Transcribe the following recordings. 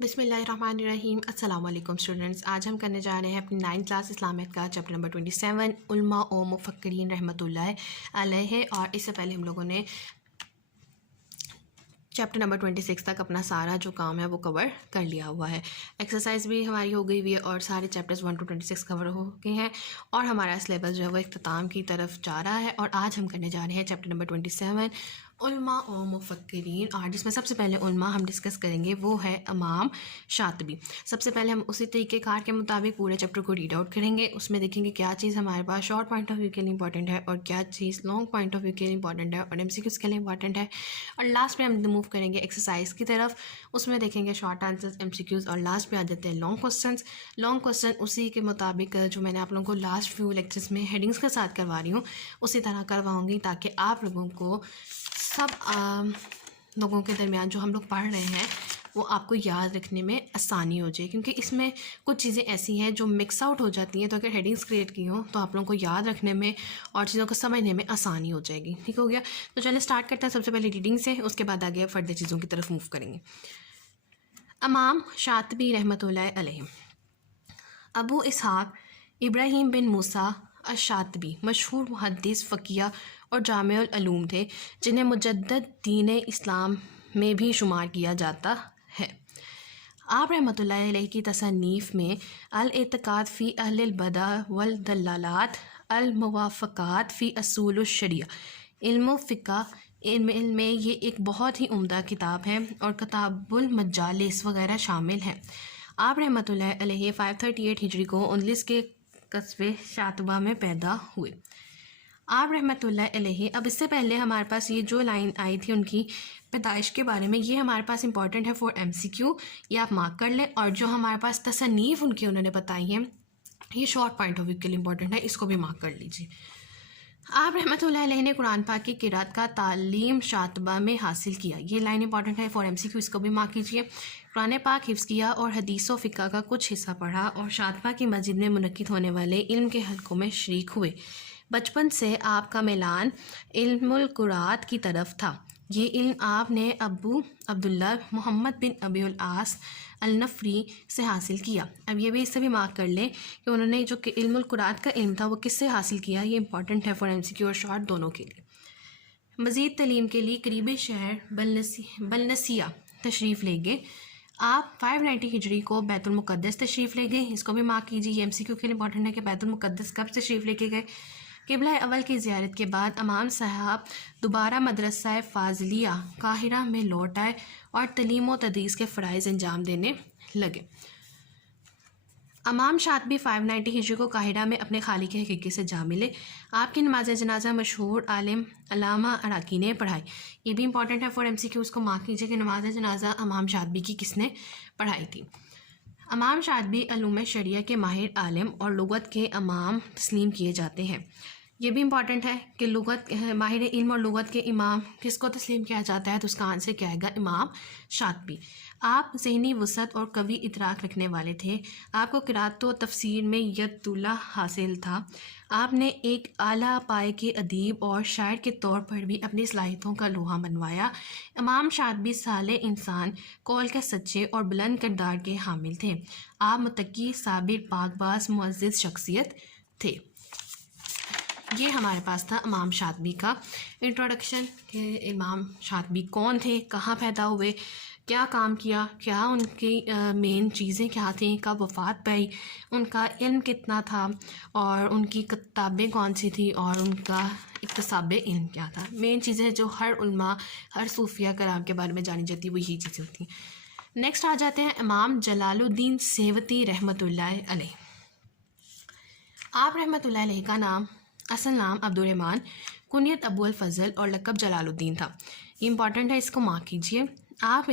بسم اللہ الرحمن الرحیم۔ السلام علیکم اسٹوڈنٹس، آج ہم کرنے جا رہے ہیں اپنی 9th کلاس اسلامیت کا چیپٹر نمبر 27 علماء و مفکرین رحمۃ اللہ علیہ، اور اس سے پہلے ہم لوگوں نے چیپٹر نمبر 26 تک اپنا سارا جو کام ہے وہ کور کر لیا ہوا ہے۔ ایکسرسائز بھی ہماری ہو گئی ہوئی ہے اور سارے چیپٹرز 1 to 26 کور ہو گئے ہیں، اور ہمارا سلیبس جو ہے وہ اختتام کی طرف جا رہا ہے۔ اور آج ہم کرنے جا رہے ہیں چیپٹر نمبر 27 علماء و مفکرین، اور جس میں سب سے پہلے علماء ہم ڈسکس کریں گے وہ ہے امام شاطبی۔ سب سے پہلے ہم اسی طریقہ کار کے مطابق پورے چیپٹر کو ریڈ آؤٹ کریں گے، اس میں دیکھیں گے کیا چیز ہمارے پاس شارٹ پوائنٹ آف ویو کے لیے امپورٹنٹ ہے اور کیا چیز لانگ پوائنٹ آف ویو کے لیے امپورٹنٹ ہے اور MCQs کے لیے امپورٹنٹ ہے، اور لاسٹ میں ہم موو کریں گے ایکسرسائز کی طرف۔ اس میں دیکھیں گے شارٹ آنسرز، MCQs، اور لاسٹ پہ آ جاتے ہیں لانگ کوسچنس۔ لانگ کوسچن اسی کے مطابق جو میں نے آپ لوگوں کو لاسٹ فیو لیکچرز میں ہیڈنگس کے ساتھ کروا رہی ہوں اسی طرح کرواؤں گی، تاکہ آپ لوگوں کو سب لوگوں کے درمیان جو ہم لوگ پڑھ رہے ہیں وہ آپ کو یاد رکھنے میں آسانی ہو جائے، کیونکہ اس میں کچھ چیزیں ایسی ہیں جو مکس آؤٹ ہو جاتی ہیں، تو اگر ہیڈنگس کریٹ کی ہوں تو آپ لوگوں کو یاد رکھنے میں اور چیزوں کو سمجھنے میں آسانی ہو جائے گی۔ ٹھیک ہو گیا؟ تو چلیں اسٹارٹ کرتے ہیں سب سے پہلے ریڈنگ سے، اس کے بعد آگے فردر چیزوں کی طرف موو کریں گے۔ امام شاطبی رحمۃ اللہ علیہ۔ ابو اسحاق ابراہیم بن موسیٰ الشاطبی مشہور محدث، فقیہ اور جامع العلوم تھے، جنہیں مجدد دین اسلام میں بھی شمار کیا جاتا ہے۔ آپ رحمۃ اللہ علیہ کی تصانیف میں الاعتقاد فی اہل البدع والدلالات، الموافقات فی اصول الشریعہ، علم و فقہ علم میں یہ ایک بہت ہی عمدہ کتاب ہے، اور کتاب المجالس وغیرہ شامل ہیں۔ آپ رحمۃ اللہ علیہ 538 ہجری کو 19 کے قصبے شاطبہ میں پیدا ہوئے۔ آپ رحمۃ اللہ علیہ، اب اس سے پہلے ہمارے پاس یہ جو لائن آئی تھی ان کی پیدائش کے بارے میں، یہ ہمارے پاس امپورٹنٹ ہے فور MCQ، یہ آپ مارک کر لیں، اور جو ہمارے پاس تصنیف ان کی انہوں نے بتائی ہیں یہ شارٹ پوائنٹ آف ویو کے لیے امپورٹنٹ ہے، اس کو بھی مارک کر لیجیے۔ آپ رحمۃ اللہ علیہ نے قرآن پاک کی قرات کا تعلیم شاطبہ میں حاصل کیا، یہ لائن امپورٹنٹ ہے فور MCQ، اس کو بھی مارک کیجیے۔ قرآن پاک حفظ کیا اور حدیث و فقہ کا کچھ حصہ پڑھا، اور شاطبہ کی مسجد میں منعقد ہونے والے علم کے حلقوں میں شریک ہوئے۔ بچپن سے آپ کا میلان علم القرآت کی طرف تھا، یہ علم آپ نے ابو عبداللہ محمد بن ابی العاص النفری سے حاصل کیا۔ اب یہ بھی اس سے بھی مارک کر لیں کہ انہوں نے جو کہ علم القرآت کا علم تھا وہ کس سے حاصل کیا، یہ امپورٹنٹ ہے فور MCQ اور شارٹ دونوں کے لیے۔ مزید تعلیم کے لیے قریبی شہر بلنسیہ تشریف لے گئے۔ آپ 590 ہجری کو بیت المقدس تشریف لے گئے، اس کو بھی مارک کیجیے، یہ MCQ کے لیے امپورٹنٹ ہے کہ بیت المقدس کب تشریف لے کے گئے۔ قبلہ اول کی زیارت کے بعد امام صاحب دوبارہ مدرسہ فاضلیہ قاہرہ میں لوٹ آئے اور تعلیم و تدریس کے فرائض انجام دینے لگے۔ امام شاطبی 590 ہجری کو قاہرہ میں اپنے خالق حقیقی سے جا ملے۔ آپ کی نماز جنازہ مشہور عالم علامہ عراقی نے پڑھائی، یہ بھی امپورٹنٹ ہے فور MCQ، اس کو مارک کیجیے کہ نماز جنازہ امام شاطبی کی کس نے پڑھائی تھی۔ امام شاطبی علوم شریعہ کے ماہر عالم اور لغت کے امام تسلیم کیے جاتے ہیں، یہ بھی امپورٹنٹ ہے کہ لغت ماہر علم اور لغت کے امام کس کو تسلیم کیا جاتا ہے، تو اس کا آنسر کیا آئے گا، امام شاطبی۔ آپ ذہنی وسعت اور قوی ادراک رکھنے والے تھے، آپ کو قرات و تفسیر میں ید اللہ حاصل تھا۔ آپ نے ایک اعلیٰ پائے کے ادیب اور شاعر کے طور پر بھی اپنی صلاحیتوں کا لوہا منوایا۔ امام شاطبی صالح انسان، قول کے سچے اور بلند کردار کے حامل تھے۔ آپ متقی، صابر، پاک باز، معزز شخصیت تھے۔ یہ ہمارے پاس تھا امام شاطبی کا انٹروڈکشن، کہ امام شاطبی کون تھے، کہاں پیدا ہوئے، کیا کام کیا، کیا ان کی مین چیزیں کیا تھیں، کب وفات پائی، ان کا علم کتنا تھا، اور ان کی کتابیں کون سی تھیں، اور ان کا اکتساب علم کیا تھا۔ مین چیزیں جو ہر علماء، ہر صوفیہ کرام کے بارے میں جانی جاتی وہ یہی چیزیں ہوتی ہیں۔ نیکسٹ آ جاتے ہیں امام جلال الدین سیوطی رحمۃ اللہ علیہ۔ آپ رحمۃ اللہ علیہ کا نام، اصل نام عبد الرحمن، کنیت ابو الفضل اور لقب جلال الدین تھا، یہ امپورٹنٹ ہے، اس کو مارک کیجیے۔ آپ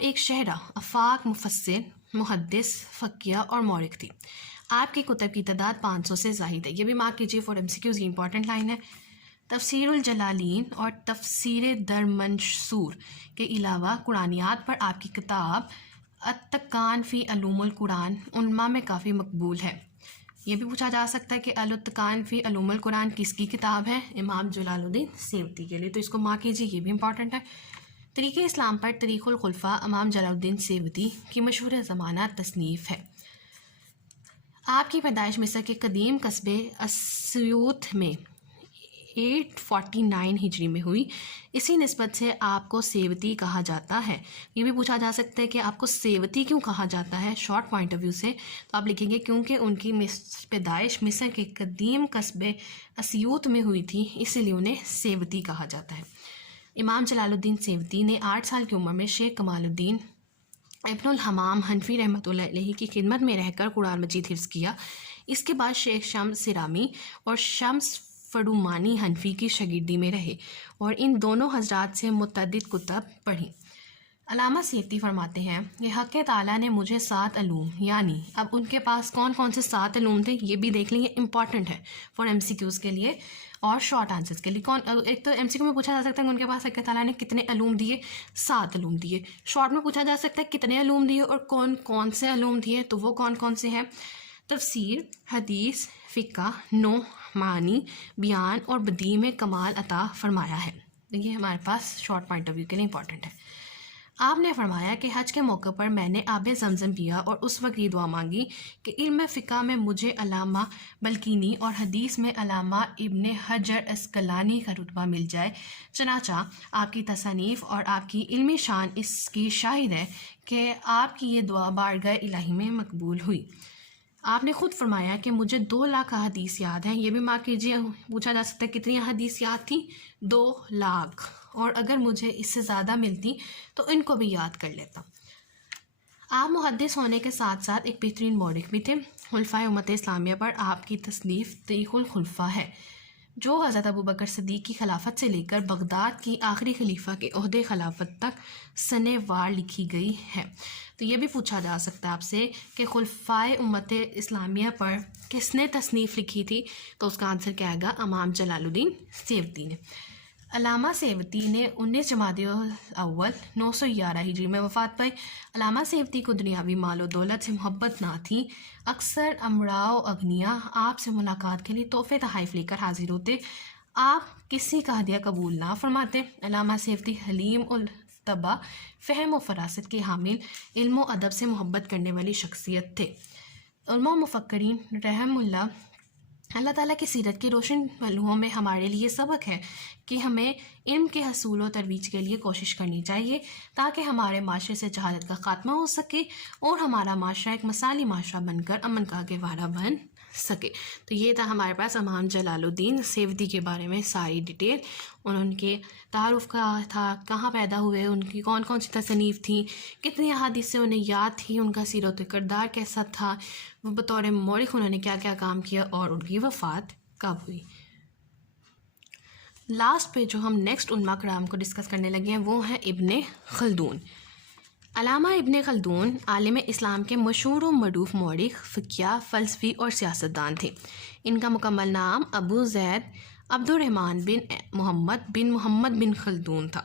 ایک شہرہ، آفاق، مفسر، محدث، فقیہ اور مورخ تھی۔ آپ کی کتب کی تعداد 500 سے زائد ہے، یہ بھی مارک کیجیے فور MCQ، یہ امپورٹنٹ لائن ہے۔ تفسیر الجلالین اور تفسیر در منصور کے علاوہ قرآنیات پر آپ کی کتاب الاتقان فی علوم القرآن علماء میں کافی مقبول ہے۔ یہ بھی پوچھا جا سکتا ہے کہ الاتقان فی علوم القرآن کس کی کتاب ہے، امام جلال الدین سیوطی کے لیے، تو اس کو مارک کیجیے، یہ بھی امپورٹنٹ ہے۔ طریقِ اسلام پر طریق الخلفاء امام جلال الدین سیوطی کی مشہور زمانہ تصنیف ہے۔ آپ کی پیدائش مصر کے قدیم قصبے اسیوط میں 849 ہجری میں ہوئی۔ اسی نسبت سے آپ کو سیوطی کہا جاتا ہے۔ یہ بھی پوچھا جا سکتا ہے کہ آپ کو سیوطی کیوں کہا جاتا ہے شارٹ پوائنٹ آف ویو سے، تو آپ لکھیں گے کیونکہ ان کی پیدائش مصر کے قدیم قصبے اسیوط میں ہوئی تھی، اسی لیے انہیں سیوطی کہا جاتا ہے۔ امام جلال الدین سیوطی نے 8 سال کی عمر میں شیخ کمال الدین ابن الحمام حنفی رحمۃ اللہ علیہ کی خدمت میں رہ کر قرآن مجید حفظ کیا۔ اس کے بعد شیخ شمس سرامی اور شمس فرومانی حنفی کی شاگردی میں رہے اور ان دونوں حضرات سے متعدد کتب پڑھی۔ علامہ سیوطی فرماتے ہیں کہ حق تعالیٰ نے مجھے 7 علوم، یعنی اب ان کے پاس کون کون سے 7 علوم تھے یہ بھی دیکھ لیں، یہ امپورٹنٹ ہے فار ایم سی کیوز کے لیے اور شارٹ آنسرز کے لیے۔ ایک تو ایم سی کیو میں پوچھا جا سکتا ہے کہ ان کے پاس حق تعالیٰ نے کتنے علوم دیے، 7 علوم دیے۔ شارٹ میں پوچھا جا سکتا ہے کتنے علوم دیے اور کون کون سے علوم دیے، تو وہ کون کون سے ہیں؟ تفسیر، حدیث، فقہ، نحو، معنی، بیان اور بدیع میں کمال عطا فرمایا ہے۔ یہ ہمارے پاس شارٹ پوائنٹ آف ویو کے لیے امپورٹنٹ ہے۔ آپ نے فرمایا کہ حج کے موقع پر میں نے آب زمزم پیا اور اس وقت یہ دعا مانگی کہ علم فقہ میں مجھے علامہ بلقینی اور حدیث میں علامہ ابن حجر عسقلانی کا رتبہ مل جائے۔ چنانچہ آپ کی تصانیف اور آپ کی علمی شان اس کی شاہد ہے کہ آپ کی یہ دعا بارگاہ الہی میں مقبول ہوئی۔ آپ نے خود فرمایا کہ مجھے 2 لاکھ حدیث یاد ہیں۔ یہ بھی مارک کیجیے، پوچھا جا سکتا ہے کتنی حدیث یاد تھیں، 2 لاکھ، اور اگر مجھے اس سے زیادہ ملتی تو ان کو بھی یاد کر لیتا۔ آپ محدث ہونے کے ساتھ ساتھ ایک بہترین مورخ بھی تھے۔ خلفائے امت اسلامیہ پر آپ کی تصنیف طریق الخلفاء ہے، جو حضرت ابوبکر صدیق کی خلافت سے لے کر بغداد کی آخری خلیفہ کے عہدے خلافت تک سنہ وار لکھی گئی ہے۔ تو یہ بھی پوچھا جا سکتا ہے آپ سے کہ خلفائے امت اسلامیہ پر کس نے تصنیف لکھی تھی، تو اس کا آنسر کیا آئے گا؟ امام جلال الدین سیوطی نے۔ علامہ سیوطی نے 19 جمادی الاول 911 ہجری میں وفات پائی۔ علامہ سیوطی کو دنیاوی مال و دولت سے محبت نہ تھی۔ اکثر امراء و اغنیاء آپ سے ملاقات کے لیے تحفے تحائف لے کر حاضر ہوتے، آپ کسی کا ہدیہ قبول نہ فرماتے۔ علامہ سیوطی حلیم الطبع، فہم و فراست کے حامل، علم و ادب سے محبت کرنے والی شخصیت تھے۔ علماء و مفکرین رحم اللہ تعالیٰ کی سیرت کے روشن پہلوؤں میں ہمارے لیے سبق ہے کہ ہمیں علم کے حصول و ترویج کے لیے کوشش کرنی چاہیے تاکہ ہمارے معاشرے سے جہالت کا خاتمہ ہو سکے اور ہمارا معاشرہ ایک مثالی معاشرہ بن کر امن کا گہوارہ بن سکے۔ تو یہ تھا ہمارے پاس امام جلال الدین سیوطی کے بارے میں ساری ڈیٹیل، ان کے تعارف کا تھا، کہاں پیدا ہوئے، ان کی کون کون سی تصنیف تھیں، کتنی احادیث سے انہیں یاد تھی، ان کا سیرت و کردار کیسا تھا، وہ بطور مورخ انہوں نے کیا کیا کام کیا، اور ان کی وفات کب ہوئی۔ لاسٹ پہ جو ہم نیکسٹ علماء کرام کو ڈسکس کرنے لگے ہیں وہ ہیں ابن خلدون۔ علامہ ابن خلدون عالم اسلام کے مشہور و معروف مورخ، فقیہ، فلسفی اور سیاستدان تھے۔ ان کا مکمل نام ابو زید عبد الرحمن بن محمد بن خلدون تھا۔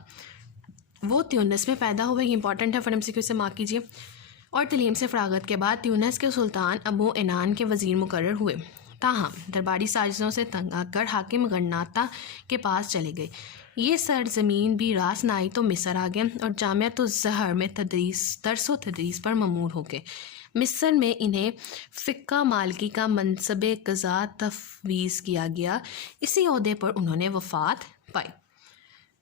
وہ تیونس میں پیدا ہوئے، یہ امپورٹنٹ ہے، فار ایم سی کیو سے مارک کیجیے، اور تعلیم سے فراغت کے بعد تیونس کے سلطان ابو عنان کے وزیر مقرر ہوئے۔ تاہم درباری سازشوں سے تنگ آ کر حاکم غرناطہ کے پاس چلے گئے۔ یہ سرزمین بھی راس نہ آئی تو مصر آ گئے اور جامعۃ الزہر میں درس و تدریس پر مأمور ہو گئے۔ مصر میں انہیں فقہ مالکی کا منصب قضا تفویض کیا گیا۔ اسی عہدے پر انہوں نے وفات پائی۔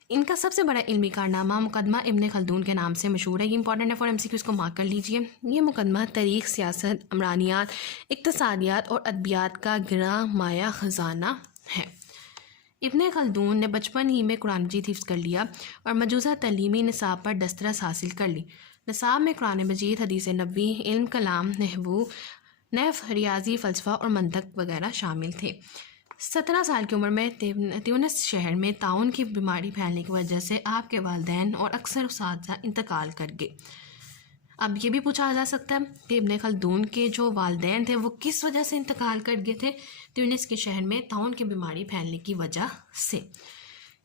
ان کا سب سے بڑا علمی کارنامہ مقدمہ ابن خلدون کے نام سے مشہور ہے، یہ امپورٹنٹ ہے فار ایم سی کیو، اس کو مارک کر لیجئے۔ یہ مقدمہ تاریخ، سیاست، عمرانیات، اقتصادیات اور ادبیات کا گراں مایہ خزانہ ہے۔ ابن خلدون نے بچپن ہی میں قرآن مجید حفظ کر لیا اور مجوزہ تعلیمی نصاب پر دسترس حاصل کر لی۔ نصاب میں قرآن مجید، حدیث نبوی، علم کلام، نحو، ریاضی، فلسفہ اور منطق وغیرہ شامل تھے۔ 17 سال کی عمر میں تیونس شہر میں طاعون کی بیماری پھیلنے کی وجہ سے آپ کے والدین اور اکثر اساتذہ انتقال کر گئے۔ اب یہ بھی پوچھا جا سکتا ہے کہ ابن خلدون کے جو والدین تھے وہ کس وجہ سے انتقال کر گئے تھے؟ تیونس کے شہر میں طاعون کی بیماری پھیلنے کی وجہ سے۔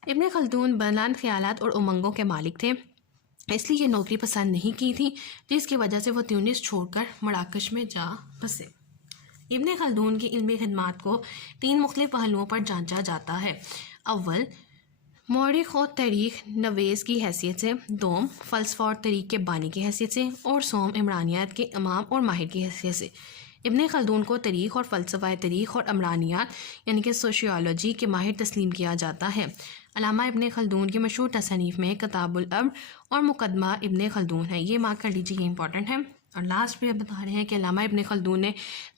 ابن خلدون بلند خیالات اور امنگوں کے مالک تھے، اس لیے یہ نوکری پسند نہیں کی تھی، جس کی وجہ سے وہ تیونس چھوڑ کر مراکش میں جا بسے۔ ابن خلدون کی علمی خدمات کو 3 مختلف پہلوؤں پر جانچا جاتا ہے۔ اول، مورخ اور تاریخ نویس کی حیثیت سے، دوم فلسفہ اور تاریخ کے بانی کی حیثیت سے، اور سوم عمرانیات کے امام اور ماہر کی حیثیت سے۔ ابن خلدون کو تاریخ اور فلسفہ تاریخ اور عمرانیات یعنی کہ سوشیولوجی کے ماہر تسلیم کیا جاتا ہے۔ علامہ ابن خلدون کی مشہور تصانیف میں کتاب الامر اور مقدمہ ابن خلدون ہے، یہ مارک کر لیجیے، یہ امپورٹنٹ ہے۔ اور لاسٹ پہ بتا رہے ہیں کہ علامہ ابن خلدون نے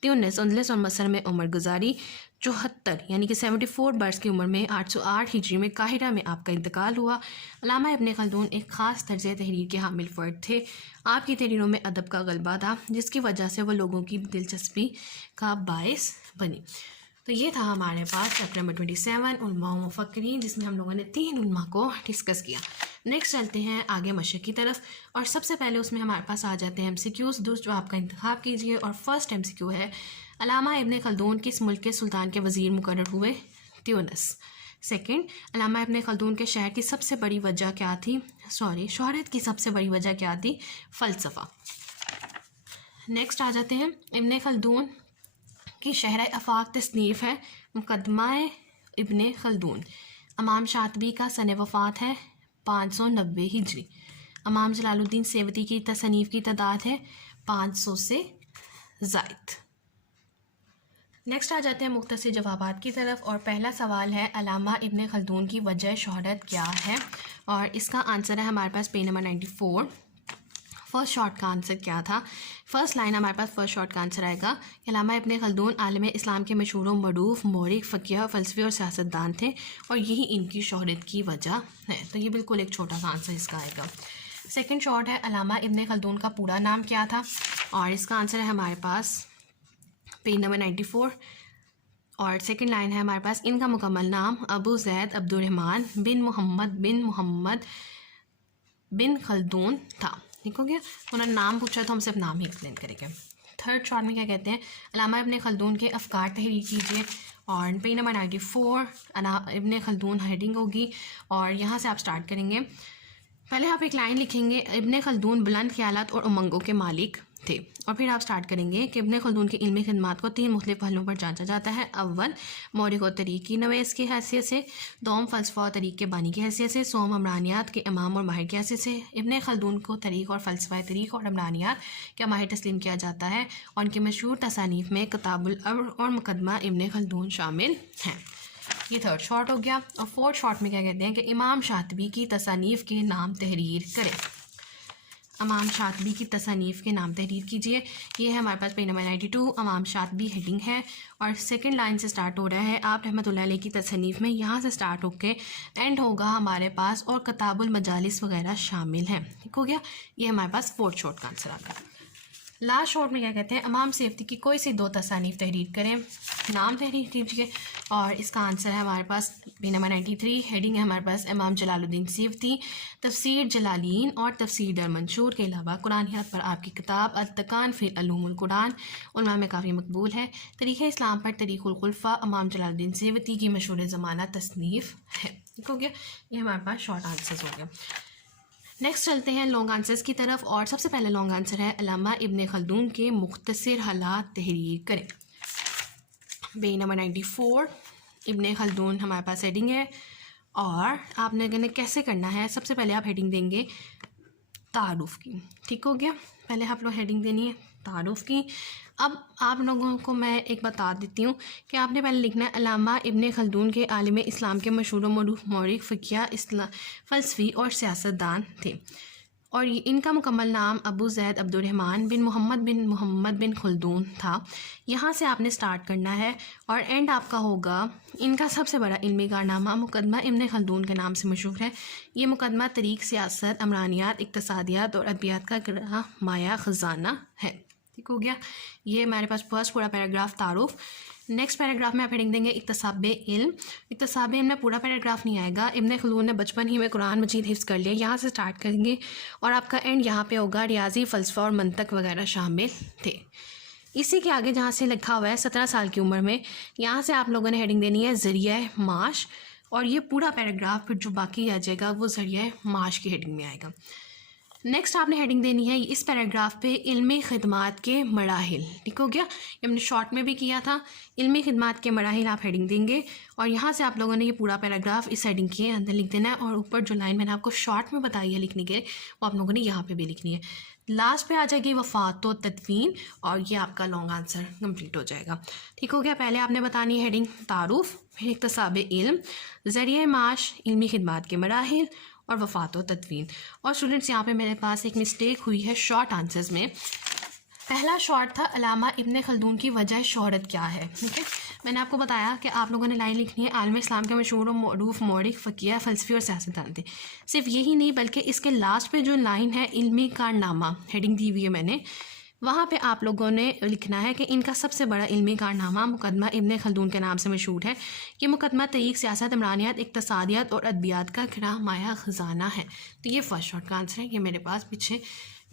تیونس، اندلس اور مصر میں عمر گزاری، 74 یعنی کہ 74 برس کی عمر میں 808 ہجری میں قاہرہ میں آپ کا انتقال ہوا۔ علامہ ابن خلدون ایک خاص طرز تحریر کے حامل فرد تھے۔ آپ کی تحریروں میں ادب کا غلبہ تھا، جس کی وجہ سے وہ لوگوں کی دلچسپی کا باعث بنی۔ تو یہ تھا ہمارے پاس چیپٹر نمبر 27 علماء و مفکرین، جس میں ہم لوگوں نے 3 علماء کو ڈسکس کیا۔ نیکسٹ چلتے ہیں آگے مشق کی طرف، اور سب سے پہلے اس میں ہمارے پاس آ جاتے ہیں ایم سی کیوز، جو آپ کا انتخاب کیجیے۔ اور فرسٹ ایم سی کیو ہے، علامہ ابن خلدون کس ملک کے سلطان کے وزیر مقرر ہوئے؟ تیونس۔ سیکنڈ، علامہ ابن خلدون کے شہر کی سب سے بڑی وجہ کیا تھی؟ شہرت کی سب سے بڑی وجہ کیا تھی؟ فلسفہ۔ نیکسٹ آ جاتے ہیں، ابن خلدون کی شہر آفاق تصنیف ہے مقدمہ ابن خلدون۔ امام شاطبی کا سن وفات ہے 590 ہجری۔ امام جلال الدین سیوطی کی تصنیف کی تعداد ہے 500 سے زائد۔ نیکسٹ آ جاتے ہیں مختصر جوابات کی طرف، اور پہلا سوال ہے علامہ ابن خلدون کی وجہ شہرت کیا ہے؟ اور اس کا آنسر ہے ہمارے پاس پیج نمبر 94۔ فرسٹ شارٹ کا آنسر کیا تھا؟ فرسٹ لائن ہمارے پاس فرسٹ شارٹ کا آنسر آئے گا، علامہ ابن خلدون عالم اسلام کے مشہور و معروف مورخ، فقیہ، فلسفی اور سیاستدان تھے، اور یہی ان کی شہرت کی وجہ ہے۔ تو یہ بالکل ایک چھوٹا سا آنسر اس کا آئے گا۔ سیکنڈ شارٹ ہے، علامہ ابن خلدون کا پورا نام کیا تھا؟ اور اس کا آنسر ہے ہمارے پاس پیج نمبر 94، اور سیکنڈ لائن ہے ہمارے پاس، ان کا مکمل نام ابو زید عبد الرحمن بن محمد بن خلدون تھا۔ ٹھیک ہو گیا، انہوں نے نام پوچھا تو ہم صرف نام ہی ایکسپلین کریں گے۔ تھرڈ شارٹ میں کیا کہتے ہیں، علامہ ابن خلدون کے افکار تحریر کیجیے، اور پیج نمبر 94 ابن خلدون ہیڈنگ ہوگی، اور یہاں سے آپ سٹارٹ کریں گے۔ پہلے آپ ایک لائن لکھیں گے، ابن خلدون بلند خیالات اور امنگوں کے مالک تھے، اور پھر آپ سٹارٹ کریں گے کہ ابن خلدون کی علمی خدمات کو 3 مختلف پہلوؤں پر جانچا جاتا ہے۔ اول، مورخ و تاریخ کی نویس کی حیثیت سے، دوم فلسفہ اور تاریخ کے بانی کی حیثیت سے، سوم عمرانیات کے امام اور ماہر کی حیثیت سے۔ ابن خلدون کو تاریخ اور فلسفہ تاریخ اور عمرانیات کا ماہر تسلیم کیا جاتا ہے، اور ان کی مشہور تصانیف میں کتاب الامر اور مقدمہ ابن خلدون شامل ہیں۔ یہ تھرڈ شارٹ ہو گیا۔ اور فورتھ شارٹ میں کیا کہتے ہیں کہ امام شاطبی کی تصانیف کے نام تحریر کریں۔ امام شاطبی کی تصانیف کے نام تحریر کیجیے، یہ ہے ہمارے پاس پیج نمبر 92، امام شاطبی ہیڈنگ ہے، اور سیکنڈ لائن سے سٹارٹ ہو رہا ہے آپ رحمۃ اللہ علیہ کی تصانیف میں، یہاں سے سٹارٹ ہو کے اینڈ ہوگا ہمارے پاس، اور کتاب المجالس وغیرہ شامل ہیں۔ ٹھیک ہو گیا، یہ ہمارے پاس فورتھ شارٹ کا آنسر آ گیا۔ لاسٹ شارٹ میں کیا کہتے ہیں، امام سیوطی کی کوئی سی 2 تصانیف تحریر کریں، نام تحریر کیجیے، اور اس کا آنسر ہے ہمارے پاس پیج نمبر 93، ہیڈنگ ہے ہمارے پاس امام جلال الدین سیوطی، تفسیر جلالین اور تفسیر در منشور کے علاوہ قرآنیات پر آپ کی کتاب التقان فی علوم القرآن علماء میں کافی مقبول ہے۔ تاریخ اسلام پر تاریخ الخلفاء امام جلال الدین سیوطی کی مشہور زمانہ تصنیف ہے۔ ٹھیک ہو گیا، یہ ہمارے پاس شارٹ آنسرز ہو گیا۔ نیکسٹ چلتے ہیں لانگ آنسرز کی طرف، اور سب سے پہلے لانگ آنسر ہے علامہ ابن خلدون کے مختصر حالات تحریر کریں۔ پیج نمبر 94، ابن خلدون ہمارے پاس ہیڈنگ ہے، اور آپ نے کیسے کرنا ہے، سب سے پہلے آپ ہیڈنگ دیں گے تعارف کی۔ ٹھیک ہو گیا، پہلے آپ لوگ ہیڈنگ دینی ہے تعارف کی۔ اب آپ لوگوں کو میں ایک بتا دیتی ہوں کہ آپ نے پہلے لکھنا ہے علامہ ابن خلدون کے عالم اسلام کے مشہور و معروف مورخ، فقیہ، فلسفی اور سیاستدان تھے، اور ان کا مکمل نام ابو زید عبد الرحمن بن محمد بن خلدون تھا۔ یہاں سے آپ نے سٹارٹ کرنا ہے، اور اینڈ آپ کا ہوگا ان کا سب سے بڑا علمی کارنامہ مقدمہ ابن خلدون کے نام سے مشہور ہے۔ یہ مقدمہ تاریخ، سیاست، عمرانیات، اقتصادیات اور ادبیات کا گرہ مایہ خزانہ ہے۔ ٹھیک ہو گیا، یہ ہمارے پاس فرسٹ پورا پیراگراف تعارف۔ نیکسٹ پیراگراف میں آپ ہیڈنگ دیں گے اکتساب علم۔ اکتساب علم میں پورا پیراگراف نہیں آئے گا، ابن خلدون نے بچپن ہی میں قرآن مجید حفظ کر لیا، یہاں سے سٹارٹ کریں گے، اور آپ کا اینڈ یہاں پہ ہوگا ریاضی، فلسفہ اور منطق وغیرہ شامل تھے۔ اسی کے آگے جہاں سے لکھا ہوا ہے 17 سال کی عمر میں، یہاں سے آپ لوگوں نے ہیڈنگ دینی ہے ذریعہ معاش، اور یہ پورا پیراگراف پھر جو باقی آ جائے گا وہ ذریعہ معاش کی ہیڈنگ میں آئے گا۔ نیکسٹ آپ نے ہیڈنگ دینی ہے اس پیراگراف پہ علمی خدمات کے مراحل. ٹھیک ہو گیا, یہ ہم نے شارٹ میں بھی کیا تھا. علمی خدمات کے مراحل آپ ہیڈنگ دیں گے اور یہاں سے آپ لوگوں نے یہ پورا پیراگراف اس ہیڈنگ کے اندر لکھ دینا ہے, اور اوپر جو لائن میں نے آپ کو شارٹ میں بتائی ہے لکھنے کے وہ آپ لوگوں نے یہاں پہ بھی لکھنی ہے. لاسٹ پہ آ جائے گی وفات و تدفین, اور یہ آپ کا لانگ آنسر کمپلیٹ ہو جائے گا. ٹھیک ہو گیا. پہلے آپ نے بتانی ہے ہیڈنگ تعارف, پھر اکتساب علم, ذریعہ معاش, علمی خدمات کے مراحل اور وفات و تدفین. اور اسٹوڈنٹس یہاں پہ میرے پاس ایک مسٹیک ہوئی ہے شارٹ آنسرز میں. پہلا شارٹ تھا علامہ ابن خلدون کی وجہ شہرت کیا ہے. ٹھیک ہے, میں نے آپ کو بتایا کہ آپ لوگوں نے لائن لکھنی ہے عالم اسلام کے مشہور و معروف مورخ, فقیہ, فلسفی اور سیاستدان تھے. صرف یہی نہیں بلکہ اس کے لاسٹ پہ جو لائن ہے علمی کارنامہ ہیڈنگ دی ہوئی ہے میں نے, وہاں پہ آپ لوگوں نے لکھنا ہے کہ ان کا سب سے بڑا علمی کارنامہ مقدمہ ابن خلدون کے نام سے مشہور ہے. یہ مقدمہ تحقیق, سیاست, عمرانیات, اقتصادیات اور ادبیات کا گھرا مایہ خزانہ ہے. تو یہ فرسٹ شارٹ کا آنسر ہے. یہ میرے پاس پیچھے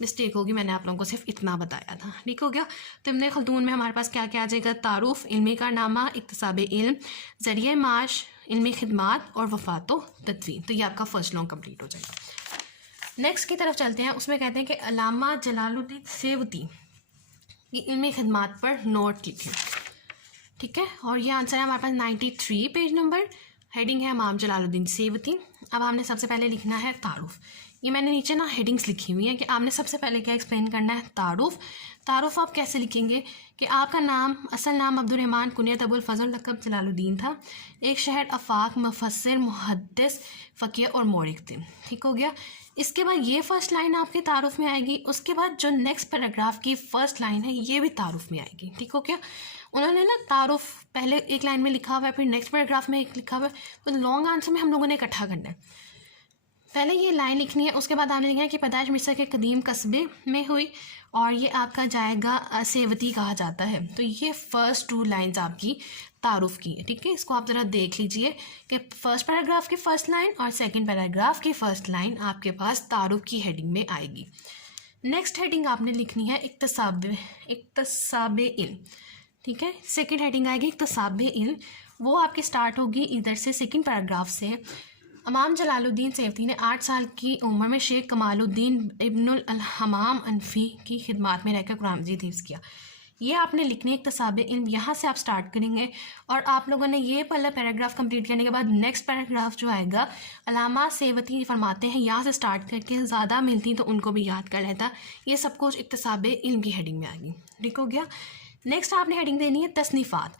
مسٹیک ہوگی, میں نے آپ لوگوں کو صرف اتنا بتایا تھا. ٹھیک ہو گیا. تو ابن خلدون میں ہمارے پاس کیا کیا آ جائے گا؟ تعارف, علمی کارنامہ, اکتساب علم, ذریعہ معاش, علمی خدمات اور وفات و تدفین. تو یہ آپ کا فرسٹ لانگ کمپلیٹ ہو جائے گا. نیکسٹ کی طرف چلتے ہیں. اس میں کہتے ہیں کہ علامہ جلال الدین سیوطی یہ علمی خدمات پر نوٹ لکھیں. ٹھیک ہے, اور یہ آنسر ہے ہمارے پاس 93 پیج نمبر. ہیڈنگ ہے امام جلال الدین سیوطی. اب ہم نے سب سے پہلے لکھنا ہے تعارف. یہ میں نے نیچے نا ہیڈنگس لکھی ہوئی ہیں کہ آپ نے سب سے پہلے کیا ایکسپلین کرنا ہے؟ تعارف. تعارف آپ کیسے لکھیں گے کہ آپ کا نام, اصل نام عبد الرحمن, کنیت ابو الفضل, لقب جلال الدین تھا, ایک شہر آفاق, مفسر, محدث, فقیہ اور مورخ تھے. ٹھیک ہو گیا. اس کے بعد یہ فرسٹ لائن آپ کے تعارف میں آئے گی. اس کے بعد جو نیکسٹ پیراگراف کی فرسٹ لائن ہے یہ بھی تعارف میں آئے گی. ٹھیک ہو گیا. انہوں نے نا تعارف پہلے ایک لائن میں لکھا ہوا ہے, پھر نیکسٹ پیراگراف میں ایک لکھا ہوا ہے, تو لانگ آنسر میں ہم لوگوں نے اکٹھا کرنا ہے. پہلے یہ لائن لکھنی ہے, اس کے بعد آپ نے لکھنا ہے کہ پیدائش مصر کے قدیم قصبے میں ہوئی اور یہ آپ کا جائے گا سیوتی کہا جاتا ہے. تو یہ فرسٹ 2 لائنز آپ کی تعارف کی ہے. ٹھیک ہے, اس کو آپ ذرا دیکھ لیجئے کہ فرسٹ پیراگراف کی فرسٹ لائن اور سیکنڈ پیراگراف کی فرسٹ لائن آپ کے پاس تعارف کی ہیڈنگ میں آئے گی. نیکسٹ ہیڈنگ آپ نے لکھنی ہے اکتساب علم. ٹھیک ہے, سیکنڈ ہیڈنگ آئے گی اکتساب علم. وہ آپ کی سٹارٹ ہوگی ادھر سے سیکنڈ پیراگراف سے. امام جلال الدین سیوطی نے 8 سال کی عمر میں شیخ کمال الدین ابن الحمام انفی کی خدمات میں رہ کر قرآن مجید حفظ کیا. یہ آپ نے لکھنے اکتساب علم, یہاں سے آپ سٹارٹ کریں گے. اور آپ لوگوں نے یہ پہلا پیراگراف کمپلیٹ کرنے کے بعد نیکسٹ پیراگراف جو آئے گا, علامہ سیوطی فرماتے ہیں یہاں سے سٹارٹ کر کے زیادہ ملتی تو ان کو بھی یاد کر لیتا. یہ سب کچھ اکتساب علم کی ہیڈنگ میں آئے گی. ٹھیک ہو گیا. نیکسٹ آپ نے ہیڈنگ دینی ہے تصنیفات.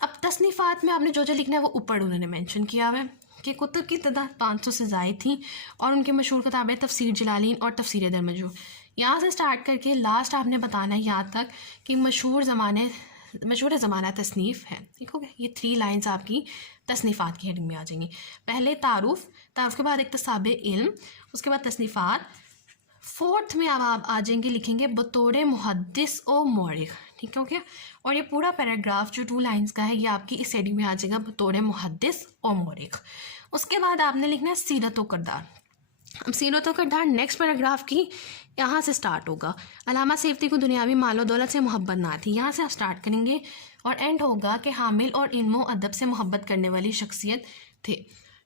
اب تصنیفات میں آپ نے جو لکھنا ہے وہ اوپر انہوں نے مینشن کیا ہوا ہے کہ کتب کی تعداد 500 سے زائد تھیں اور ان کے مشہور کتابیں تفسیر جلالین اور تفسیر در مجموع. یہاں سے سٹارٹ کر کے لاسٹ آپ نے بتانا ہے یہاں تک کہ مشہور زمانہ تصنیف ہے. ٹھیک ہو گیا. یہ 3 لائنز آپ کی تصنیفات کی ہیڈنگ میں آ جائیں گی. پہلے تعارف کے بعد اکتساب علم, اس کے بعد تصنیفات. فورتھ میں آپ آ جائیں گے, لکھیں گے بطور محدث و مورخ. ٹھیک ہو گیا. اور یہ پورا پیراگراف جو 2 لائنز کا ہے یہ آپ کی اس ہیڈنگ میں آ جائے گا بطور محدث و مورخ. اس کے بعد آپ نے لکھنا ہے سیرت و کردار. اب سیرت و کردار نیکسٹ پیراگراف کی یہاں سے سٹارٹ ہوگا. علامہ سیوطی کو دنیاوی مال و دولت سے محبت نہ تھی, یہاں سے آپ سٹارٹ کریں گے اور اینڈ ہوگا کہ حامل اور علم و ادب سے محبت کرنے والی شخصیت تھے.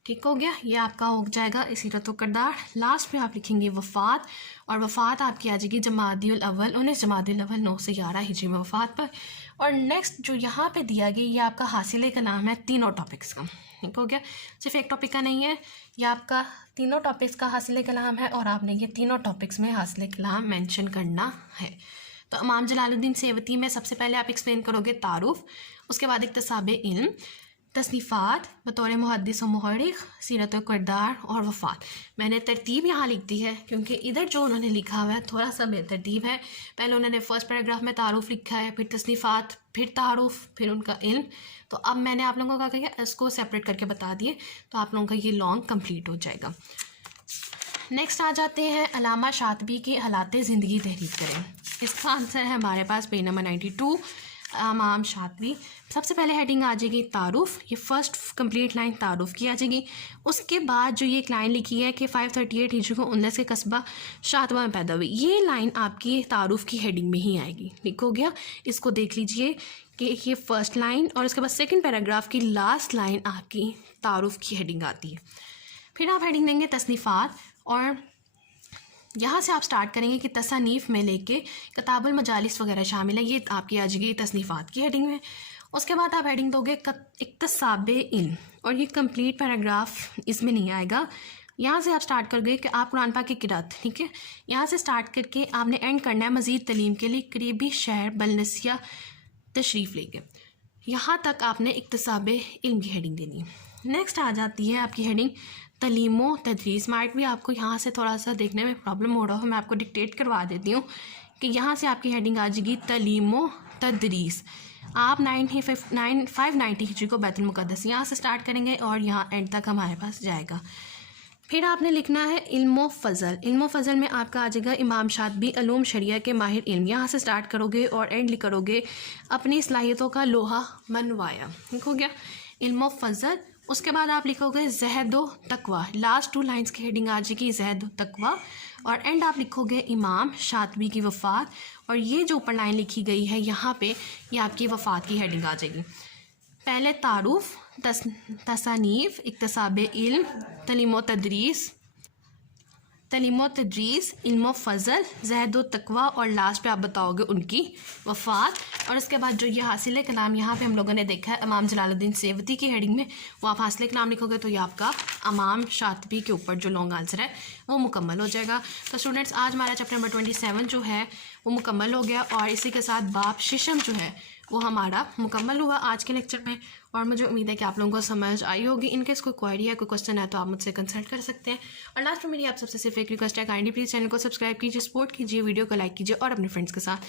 ٹھیک ہو گیا. یہ آپ کا ہو جائے گا سیرت و کردار. لاسٹ میں آپ لکھیں گے وفات, اور وفات آپ کی آ جائے گی جمادی الاول 19 جمادی الاول 9 سے 11 ہجری میں وفات پر. اور نیکسٹ جو یہاں پہ دیا گیا یہ آپ کا حاصل کلام ہے تینوں ٹاپکس کا. ٹھیک ہو گیا. صرف ایک ٹاپک کا نہیں ہے, یہ آپ کا تینوں ٹاپکس کا حاصل کلام ہے اور آپ نے یہ تینوں ٹاپکس میں حاصل کلام مینشن کرنا ہے. تو امام جلال الدین سیوطی میں سب سے پہلے آپ ایکسپلین کرو گے تعارف, اس کے بعد اکتساب علم, تصنیفات بطور محدث و مورخ, سیرت و کردار اور وفات. میں نے ترتیب یہاں لکھ دی ہے کیونکہ ادھر جو انہوں نے لکھا ہوا ہے تھوڑا سا بے ترتیب ہے. پہلے انہوں نے فرسٹ پیراگراف میں تعارف لکھا ہے, پھر تصنیفات, پھر تعارف, پھر ان کا علم. تو اب میں نے آپ لوگوں کا کہا اس کو سیپریٹ کر کے بتا دیے تو آپ لوگوں کا یہ لانگ کمپلیٹ ہو جائے گا. نیکسٹ آ جاتے ہیں علامہ شاطبی کے حالات زندگی تحریر کریں. اس کا آنسر ہے ہمارے پاس پیج نمبر 92 امام شاطبی. سب سے پہلے ہیڈنگ آ جائے گی تعارف. یہ فرسٹ کمپلیٹ لائن تعارف کی آ جائے گی. اس کے بعد جو یہ ایک لائن لکھی ہے کہ 538 ہجری کو 19 کے قصبہ شاطبہ میں پیدا ہوئی, یہ لائن آپ کی تعارف کی ہیڈنگ میں ہی آئے گی. ٹھیک ہو گیا. اس کو دیکھ لیجئے کہ یہ فرسٹ لائن اور اس کے بعد سیکنڈ پیراگراف کی لاسٹ لائن آپ کی تعارف کی ہیڈنگ آتی ہے. پھر آپ ہیڈنگ دیں گے تصنیفات, اور یہاں سے آپ سٹارٹ کریں گے کہ تصانیف میں لے کے کتاب المجالس وغیرہ شامل ہے، یہ آپ کی آ جائے گی تصنیفات کی ہیڈنگ میں. اس کے بعد آپ ہیڈنگ دو گے اکتساب علم، اور یہ کمپلیٹ پیراگراف اس میں نہیں آئے گا. یہاں سے آپ سٹارٹ کر گئے کہ آپ قرآن پاک کی قرات، ٹھیک ہے. یہاں سے سٹارٹ کر کے آپ نے اینڈ کرنا ہے مزید تعلیم کے لیے قریبی شہر بلنسیا تشریف لے کے. یہاں تک آپ نے اکتساب علم کی ہیڈنگ دینی ہے. نیکسٹ آ جاتی ہے آپ کی ہیڈنگ تعلیم و تدریس. مائٹ بھی آپ کو یہاں سے تھوڑا سا دیکھنے میں پرابلم ہو رہا ہو، میں آپ کو ڈکٹیٹ کروا دیتی ہوں کہ یہاں سے آپ کی ہیڈنگ آ جائے گی تعلیم و تدریس. آپ 590 ہجری کو بیت المقدس یہاں سے سٹارٹ کریں گے اور یہاں اینڈ تک ہمارے پاس جائے گا. پھر آپ نے لکھنا ہے علم و فضل. علم و فضل میں آپ کا آ جائے گا امام شاطبی علوم شریعہ کے ماہر علم. یہاں سے سٹارٹ کرو گے اور اینڈ کرو گے اپنی صلاحیتوں کا لوہا منوایا. ٹھیک ہو گیا علم و فضل. اس کے بعد آپ لکھو گے زہد و تقویٰ. لاسٹ 2 لائنس کی ہیڈنگ آ جائے گی زہد و تقویٰ، اور اینڈ آپ لکھو گے امام شاطبی کی وفات. اور یہ جو اوپر لائن لکھی گئی ہے یہاں پہ یہ آپ کی وفات کی ہیڈنگ آ جائے گی. پہلے تعارف، تصانیف، اکتساب علم، تعلیم و تدریس، علم و فضل، زہد و تقویٰ، اور لاسٹ پہ آپ بتاؤ گے ان کی وفات. اور اس کے بعد جو یہ حاصل کلام یہاں پہ ہم لوگوں نے دیکھا ہے امام جلال الدین سیوطی کی ہیڈنگ میں، وہ آپ حاصل کلام لکھو گے تو یہ آپ کا امام شاطبی کے اوپر جو لانگ آنسر ہے وہ مکمل ہو جائے گا. تو اسٹوڈنٹس آج ہمارا چیپٹر نمبر 27 جو ہے وہ مکمل ہو گیا، اور اسی کے ساتھ باب ششم جو ہے وہ ہمارا مکمل ہوا آج کے لیکچر میں. اور مجھے امید ہے کہ آپ لوگوں کو سمجھ آئی ہوگی. ان کیس کوئی کوئری ہے، کوئی کوسچن ہے تو آپ مجھ سے کنسلٹ کر سکتے ہیں. اور لاسٹ میں میری آپ سب سے صرف ایک ریکویسٹ ہے، کائنڈلی پلیز چینل کو سبسکرائب کیجیے، سپورٹ کیجیے، ویڈیو کو لائک کیجیے اور اپنے فرینڈس کے ساتھ